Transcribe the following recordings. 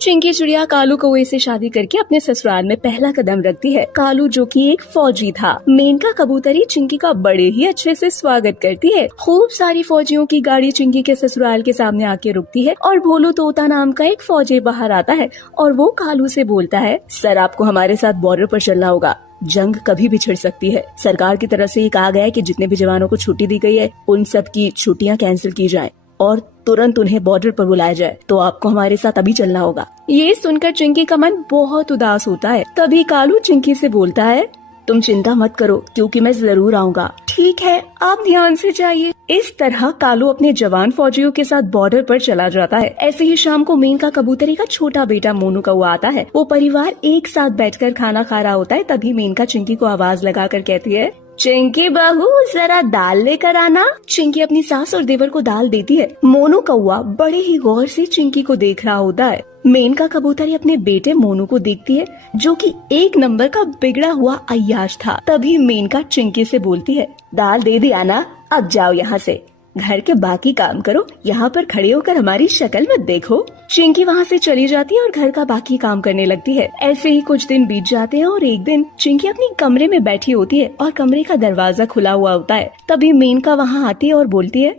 चिंकी चिड़िया कालू कौवे से शादी करके अपने ससुराल में पहला कदम रखती है। कालू जो कि एक फौजी था। मेनका कबूतरी चिंकी का बड़े ही अच्छे से स्वागत करती है। खूब सारी फौजियों की गाड़ी चिंकी के ससुराल के सामने आके रुकती है और भोलू तोता नाम का एक फौजी बाहर आता है और वो कालू से बोलता है, सर आपको हमारे साथ बॉर्डर पर चलना होगा। जंग कभी भी छिड़ सकती है। सरकार की तरफ से ये कहा गया है कि जितने भी जवानों को छुट्टी दी गई है उन सब की छुट्टियां कैंसिल की जाएं और तुरंत उन्हें बॉर्डर पर बुलाया जाए। तो आपको हमारे साथ अभी चलना होगा। ये सुनकर चिंकी का मन बहुत उदास होता है। तभी कालू चिंकी से बोलता है, तुम चिंता मत करो क्योंकि मैं जरूर आऊंगा। ठीक है, आप ध्यान से जाइए। इस तरह कालू अपने जवान फौजियों के साथ बॉर्डर पर चला जाता है। ऐसे ही शाम को मेनका कबूतरी का छोटा बेटा मोनू कौवा आता है। वो परिवार एक साथ बैठकर खाना खा रहा होता है। तभी मेनका चिंकी को आवाज लगाकर कहती है, चिंकी बहू जरा दाल लेकर आना। चिंकी अपनी सास और देवर को दाल देती है। मोनू कौवा बड़े ही गौर से चिंकी को देख रहा होता है। मेनका कबूतरी अपने बेटे मोनू को देखती है जो कि एक नंबर का बिगड़ा हुआ अय्याश था। तभी मेनका चिंकी से बोलती है, दाल दे दिया ना, अब जाओ यहाँ से, घर के बाकी काम करो, यहाँ पर खड़े होकर हमारी शक्ल मत देखो। चिंकी वहाँ से चली जाती है और घर का बाकी काम करने लगती है। ऐसे ही कुछ दिन बीत जाते हैं और एक दिन चिंकी अपनी कमरे में बैठी होती है और कमरे का दरवाजा खुला हुआ होता है। तभी मेनका वहाँ आती है और बोलती है,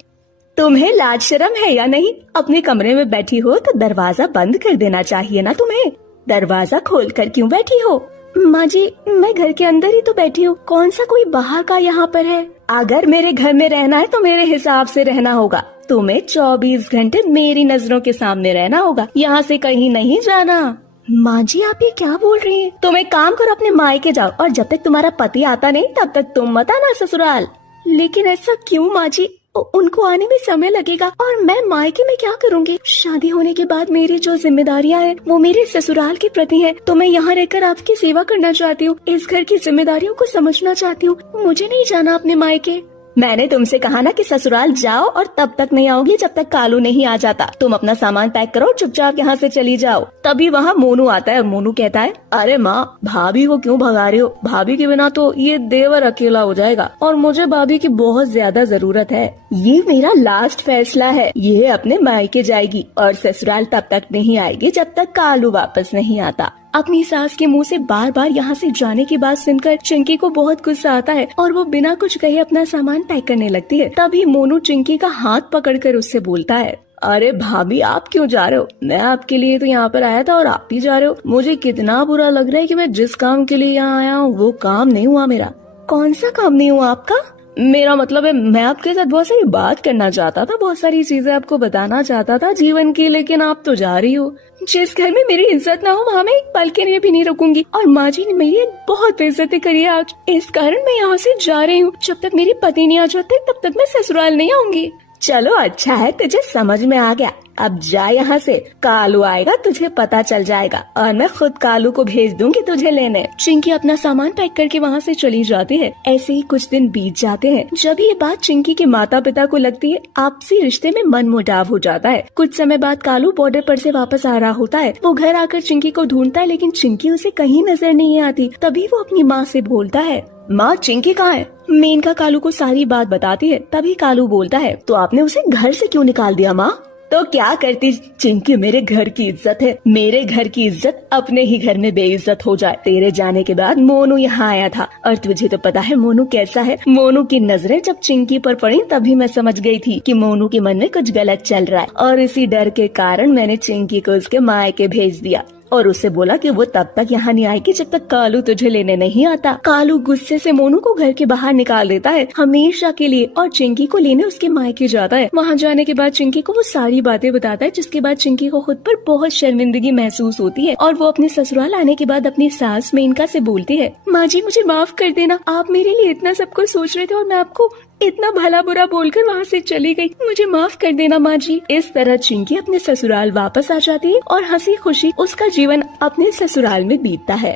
तुम्हें लाज शर्म है या नहीं? अपने कमरे में बैठी हो तो दरवाजा बंद कर देना चाहिए ना तुम्हें। दरवाजा खोल कर क्यों बैठी हो? माँ जी, मैं घर के अंदर ही तो बैठी हूँ, कौन सा कोई बाहर का यहाँ पर है। अगर मेरे घर में रहना है तो मेरे हिसाब से रहना होगा। तुम्हें 24 घंटे मेरी नजरों के सामने रहना होगा, यहाँ से कहीं नहीं जाना। माँ जी, आप ये क्या बोल रही हैं? तुम एक काम करो, अपने मायके जाओ और जब तक तुम्हारा पति आता नहीं तब तक तुम मत आना ससुराल। लेकिन ऐसा क्यों माँ जी? उनको आने में समय लगेगा और मैं मायके में क्या करूँगी? शादी होने के बाद मेरी जो जिम्मेदारियाँ हैं वो मेरे ससुराल के प्रति हैं। तो मैं यहाँ रहकर आपकी सेवा करना चाहती हूँ, इस घर की जिम्मेदारियों को समझना चाहती हूँ। मुझे नहीं जाना अपने मायके। मैंने तुमसे कहा ना कि ससुराल जाओ और तब तक नहीं आओगी जब तक कालू नहीं आ जाता। तुम अपना सामान पैक करो, चुपचाप यहाँ से चली जाओ। तभी वहाँ मोनू आता है और मोनू कहता है, अरे माँ, भाभी को क्यों भगा रही हो? भाभी के बिना तो ये देवर अकेला हो जाएगा और मुझे भाभी की बहुत ज्यादा जरूरत है। ये मेरा लास्ट फैसला है, ये अपने मायके जाएगी और ससुराल तब तक नहीं आएगी जब तक कालू वापस नहीं आता। अपनी सास के मुंह से बार बार यहाँ से जाने की बात सुनकर चिंकी को बहुत गुस्सा आता है और वो बिना कुछ कहे अपना सामान पैक करने लगती है। तभी मोनू चिंकी का हाथ पकड़कर उससे बोलता है, अरे भाभी, आप क्यों जा रहे हो? मैं आपके लिए तो यहाँ पर आया था और आप ही जा रहे हो। मुझे कितना बुरा लग रहा है कि मैं जिस काम के लिए यहाँ आया हूँ वो काम नहीं हुआ मेरा। कौन सा काम नहीं हुआ आपका? मेरा मतलब है, मैं आपके साथ बहुत सारी बात करना चाहता था, बहुत सारी चीजें आपको बताना चाहता था जीवन की, लेकिन आप तो जा रही हो। जिस घर में मेरी इज्जत ना हो वहाँ मैं एक पल के लिए भी नहीं रुकूंगी और माँ जी ने मेरी बहुत बेइज्जती करी है आज, इस कारण मैं यहाँ से जा रही हूँ। जब तक मेरे पति नहीं आ जाते तब तक मैं ससुराल नहीं आऊंगी। चलो अच्छा है, तुझे समझ में आ गया, अब जा यहाँ से। कालू आएगा तुझे पता चल जाएगा और मैं खुद कालू को भेज दूंगी तुझे लेने। चिंकी अपना सामान पैक करके वहाँ से चली जाती है। ऐसे ही कुछ दिन बीत जाते हैं। जब ये बात चिंकी के माता पिता को लगती है, आपसी रिश्ते में मनमुटाव हो जाता है। कुछ समय बाद कालू बॉर्डर पर से वापस आ रहा होता है। वो घर आकर चिंकी को ढूंढता है लेकिन चिंकी उसे कहीं नजर नहीं आती। तभी वो अपनी माँ से बोलता है, माँ, चिंकी कहाँ है? मेनका कालू को सारी बात बताती है। तभी कालू बोलता है, तो आपने उसे घर से क्यों निकाल दिया माँ? तो क्या करती चिंकी, मेरे घर की इज्जत है। मेरे घर की इज्जत अपने ही घर में बेइज्जत हो जाए। तेरे जाने के बाद मोनू यहाँ आया था और तुझे तो पता है मोनू कैसा है। मोनू की नजरें जब चिंकी पर पड़ी तभी मैं समझ गई थी कि मोनू के मन में कुछ गलत चल रहा है और इसी डर के कारण मैंने चिंकी को उसके मायके भेज दिया और उससे बोला कि वो तब तक यहाँ नहीं आएगी जब तक कालू तुझे लेने नहीं आता। कालू गुस्से से मोनू को घर के बाहर निकाल देता है हमेशा के लिए और चिंकी को लेने उसके मायके जाता है। वहाँ जाने के बाद चिंकी को वो सारी बातें बताता है, जिसके बाद चिंकी को खुद पर बहुत शर्मिंदगी महसूस होती है और वो अपने ससुराल आने के बाद अपनी सास मेनका से बोलती है, माँ जी, मुझे माफ कर देना, आप मेरे लिए इतना सब कुछ सोच रहे थे और मैं आपको इतना भला बुरा बोलकर वहाँ से चली गई, मुझे माफ कर देना माँ जी। इस तरह चिंकी अपने ससुराल वापस आ जाती है और हंसी खुशी उसका जीवन अपने ससुराल में बीतता है।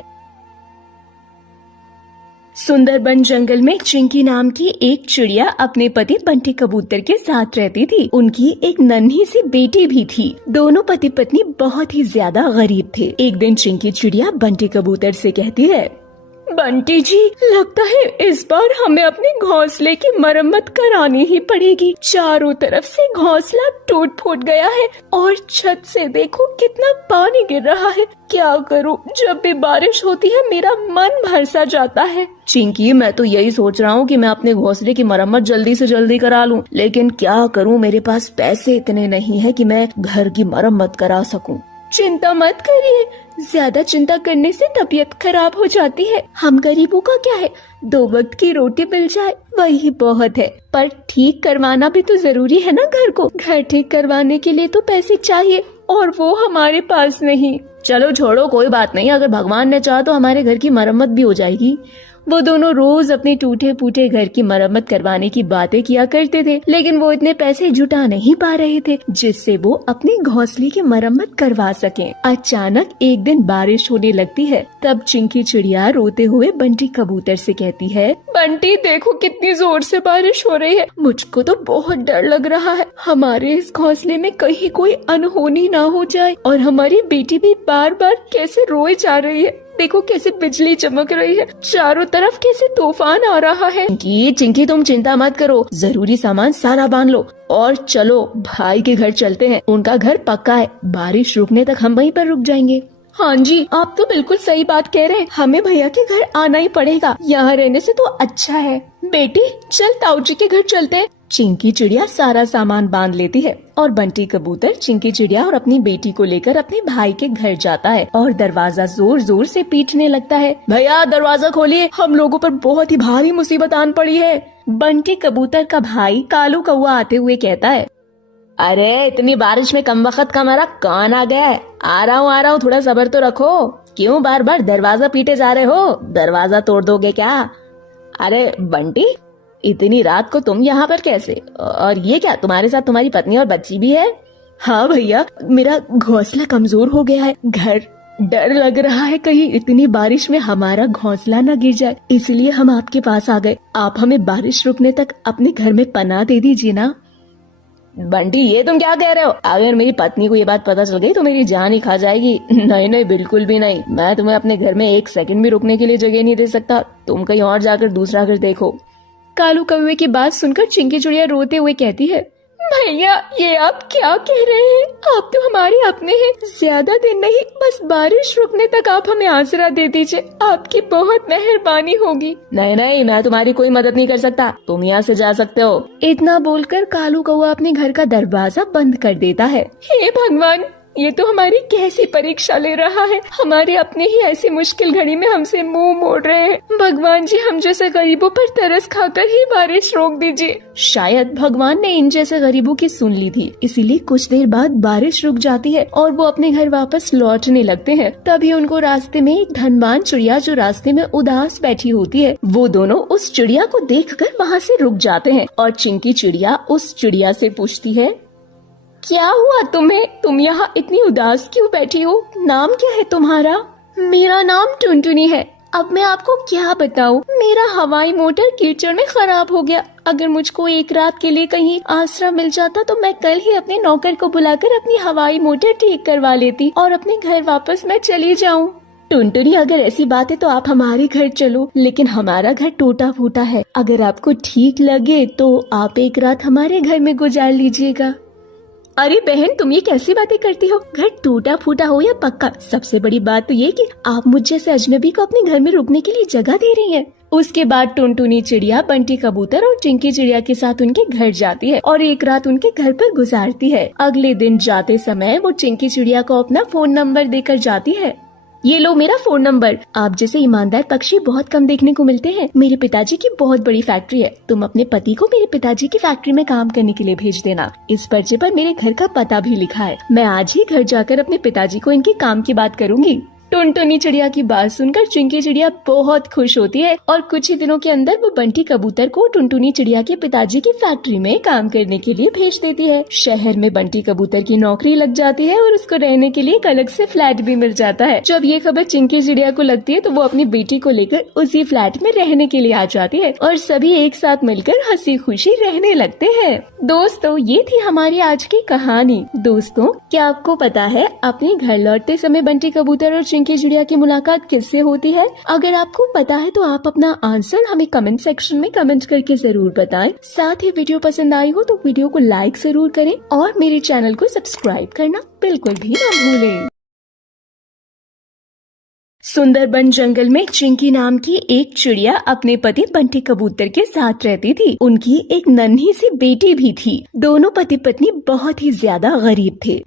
सुंदरबन जंगल में चिंकी नाम की एक चिड़िया अपने पति बंटी कबूतर के साथ रहती थी। उनकी एक नन्ही सी बेटी भी थी। दोनों पति पत्नी बहुत ही ज्यादा गरीब थे। एक दिन चिंकी चिड़िया बंटी कबूतर से कहती है, बंटी जी, लगता है इस बार हमें अपने घोंसले की मरम्मत करानी ही पड़ेगी। चारों तरफ से घोंसला टूट फूट गया है और छत से देखो कितना पानी गिर रहा है। क्या करूं, जब भी बारिश होती है मेरा मन भर सा जाता है। चिंकी, मैं तो यही सोच रहा हूँ कि मैं अपने घोंसले की मरम्मत जल्दी से जल्दी करा लूं, लेकिन क्या करूं, मेरे पास पैसे इतने नहीं है कि मैं घर की मरम्मत करा सकूं। चिंता मत करिए, ज्यादा चिंता करने से तबीयत खराब हो जाती है। हम गरीबों का क्या है, 2 वक्त की रोटी मिल जाए वही बहुत है। पर ठीक करवाना भी तो जरूरी है ना घर को। घर ठीक करवाने के लिए तो पैसे चाहिए और वो हमारे पास नहीं। चलो छोड़ो, कोई बात नहीं, अगर भगवान ने चाहा तो हमारे घर की मरम्मत भी हो जाएगी। वो दोनों रोज अपने टूटे फूटे घर की मरम्मत करवाने की बातें किया करते थे, लेकिन वो इतने पैसे जुटा नहीं पा रहे थे जिससे वो अपने घोंसले की मरम्मत करवा सकें। अचानक एक दिन बारिश होने लगती है। तब चिंकी चिड़िया रोते हुए बंटी कबूतर से कहती है, बंटी देखो कितनी जोर से बारिश हो रही है, मुझको तो बहुत डर लग रहा है। हमारे इस घोंसले में कहीं कोई अनहोनी ना हो जाए। और हमारी बेटी भी बार बार कैसे रोए जा रही है, देखो कैसे बिजली चमक रही है, चारों तरफ कैसे तूफान आ रहा है। चिंकी तुम चिंता मत करो, जरूरी सामान सारा बांध लो और चलो भाई के घर चलते हैं। उनका घर पक्का है, बारिश रुकने तक हम वहीं पर रुक जाएंगे। हाँ जी, आप तो बिल्कुल सही बात कह रहे हैं, हमें भैया के घर आना ही पड़ेगा, यहाँ रहने से तो अच्छा है। बेटी चल ताऊ जी के घर चलते हैं। चिंकी चिड़िया सारा सामान बांध लेती है और बंटी कबूतर चिंकी चिड़िया और अपनी बेटी को लेकर अपने भाई के घर जाता है और दरवाजा जोर जोर से पीटने लगता है। भैया दरवाजा खोलिए, हम लोगों पर बहुत ही भारी मुसीबत आन पड़ी है। बंटी कबूतर का भाई कालू कौवा आते हुए कहता है, अरे इतनी बारिश में कम वक्त का हमारा कौन आ गया है, आ रहा हूँ, थोड़ा सब्र तो रखो। क्यों बार बार दरवाजा पीटे जा रहे हो, दरवाजा तोड़ दोगे क्या? अरे बंटी, इतनी रात को तुम यहाँ पर कैसे, और ये क्या, तुम्हारे साथ तुम्हारी पत्नी और बच्ची भी है? हाँ भैया, मेरा घोंसला कमजोर हो गया है, घर डर लग रहा है कहीं इतनी बारिश में हमारा घोंसला न गिर जाए, इसलिए हम आपके पास आ गए। आप हमें बारिश रुकने तक अपने घर में पनाह दे दीजिए ना। बंटी ये तुम क्या कह रहे हो, अगर मेरी पत्नी को ये बात पता चल गई तो मेरी जान ही खा जाएगी। नहीं नहीं, बिल्कुल भी नहीं, मैं तुम्हें अपने घर में 1 सेकंड भी रुकने के लिए जगह नहीं दे सकता, तुम कहीं और जाकर दूसरा घर देखो। कालू कौवे की बात सुनकर चिंकी चिड़िया रोते हुए कहती है, भैया ये आप क्या कह रहे हैं, आप तो हमारे अपने हैं, ज्यादा दिन नहीं, बस बारिश रुकने तक आप हमें आसरा दे दीजिए, आपकी बहुत मेहरबानी होगी। नहीं नहीं, मैं तुम्हारी कोई मदद नहीं कर सकता, तुम यहाँ से जा सकते हो। इतना बोलकर कालू कौवा अपने घर का दरवाजा बंद कर देता है। हे भगवान, ये तो हमारी कैसी परीक्षा ले रहा है, हमारे अपने ही ऐसी मुश्किल घड़ी में हमसे मुंह मोड़ रहे हैं। भगवान जी, हम जैसे गरीबों पर तरस खाकर ही बारिश रोक दीजिए। शायद भगवान ने इन जैसे गरीबों की सुन ली थी, इसीलिए कुछ देर बाद बारिश रुक जाती है और वो अपने घर वापस लौटने लगते हैं। तभी उनको रास्ते में एक धनवान चिड़िया जो रास्ते में उदास बैठी होती है, वो दोनों उस चिड़िया को देखकर वहाँ से रुक जाते हैं और चिंकी चिड़िया उस चिड़िया से पूछती है, क्या हुआ तुम्हें, तुम यहाँ इतनी उदास क्यों बैठी हो, नाम क्या है तुम्हारा? मेरा नाम टुनटुनी है। अब मैं आपको क्या बताऊँ, मेरा हवाई मोटर कीचड़ में खराब हो गया। अगर मुझको एक रात के लिए कहीं आसरा मिल जाता तो मैं कल ही अपने नौकर को बुलाकर अपनी हवाई मोटर ठीक करवा लेती और अपने घर वापस मैं चली जाऊँ। टुनटुनी, अगर ऐसी बात है तो आप हमारे घर चलो, लेकिन हमारा घर टूटा फूटा है, अगर आपको ठीक लगे तो आप एक रात हमारे घर में गुजार लीजिएगा। अरे बहन, तुम ये कैसी बातें करती हो, घर टूटा फूटा हो या पक्का, सबसे बड़ी बात तो ये कि आप मुझ जैसे अजनबी को अपने घर में रुकने के लिए जगह दे रही हैं। उसके बाद टुनटुनी चिड़िया बंटी कबूतर और चिंकी चिड़िया के साथ उनके घर जाती है और एक रात उनके घर पर गुजारती है। अगले दिन जाते समय वो चिंकी चिड़िया को अपना फोन नंबर देकर जाती है। ये लो मेरा फोन नंबर, आप जैसे ईमानदार पक्षी बहुत कम देखने को मिलते हैं, मेरे पिताजी की बहुत बड़ी फैक्ट्री है, तुम अपने पति को मेरे पिताजी की फैक्ट्री में काम करने के लिए भेज देना। इस पर्चे पर मेरे घर का पता भी लिखा है, मैं आज ही घर जाकर अपने पिताजी को इनके काम की बात करूंगी। टुनटुनी चिड़िया की बात सुनकर चिंकी चिड़िया बहुत खुश होती है और कुछ ही दिनों के अंदर वो बंटी कबूतर को टुनटुनी चिड़िया के पिताजी की फैक्ट्री में काम करने के लिए भेज देती है। शहर में बंटी कबूतर की नौकरी लग जाती है और उसको रहने के लिए एक अलग से फ्लैट भी मिल जाता है। जब ये खबर चिंकी चिड़िया को लगती है तो वो अपनी बेटी को लेकर उसी फ्लैट में रहने के लिए आ जाती है और सभी एक साथ मिलकर हंसी खुशी रहने लगते हैं। दोस्तों, ये थी हमारी आज की कहानी। दोस्तों, क्या आपको पता है अपने घर लौटते समय बंटी कबूतर और चिंकी चिड़िया की मुलाकात किससे होती है? अगर आपको पता है तो आप अपना आंसर हमें कमेंट सेक्शन में कमेंट करके जरूर बताएं। साथ ही वीडियो पसंद आई हो तो वीडियो को लाइक जरूर करें और मेरे चैनल को सब्सक्राइब करना बिल्कुल भी ना भूलें। सुंदरबन जंगल में चिंकी नाम की एक चिड़िया अपने पति बंटी कबूतर के साथ रहती थी। उनकी एक नन्ही सी बेटी भी थी। दोनों पति पत्नी बहुत ही ज्यादा गरीब थे।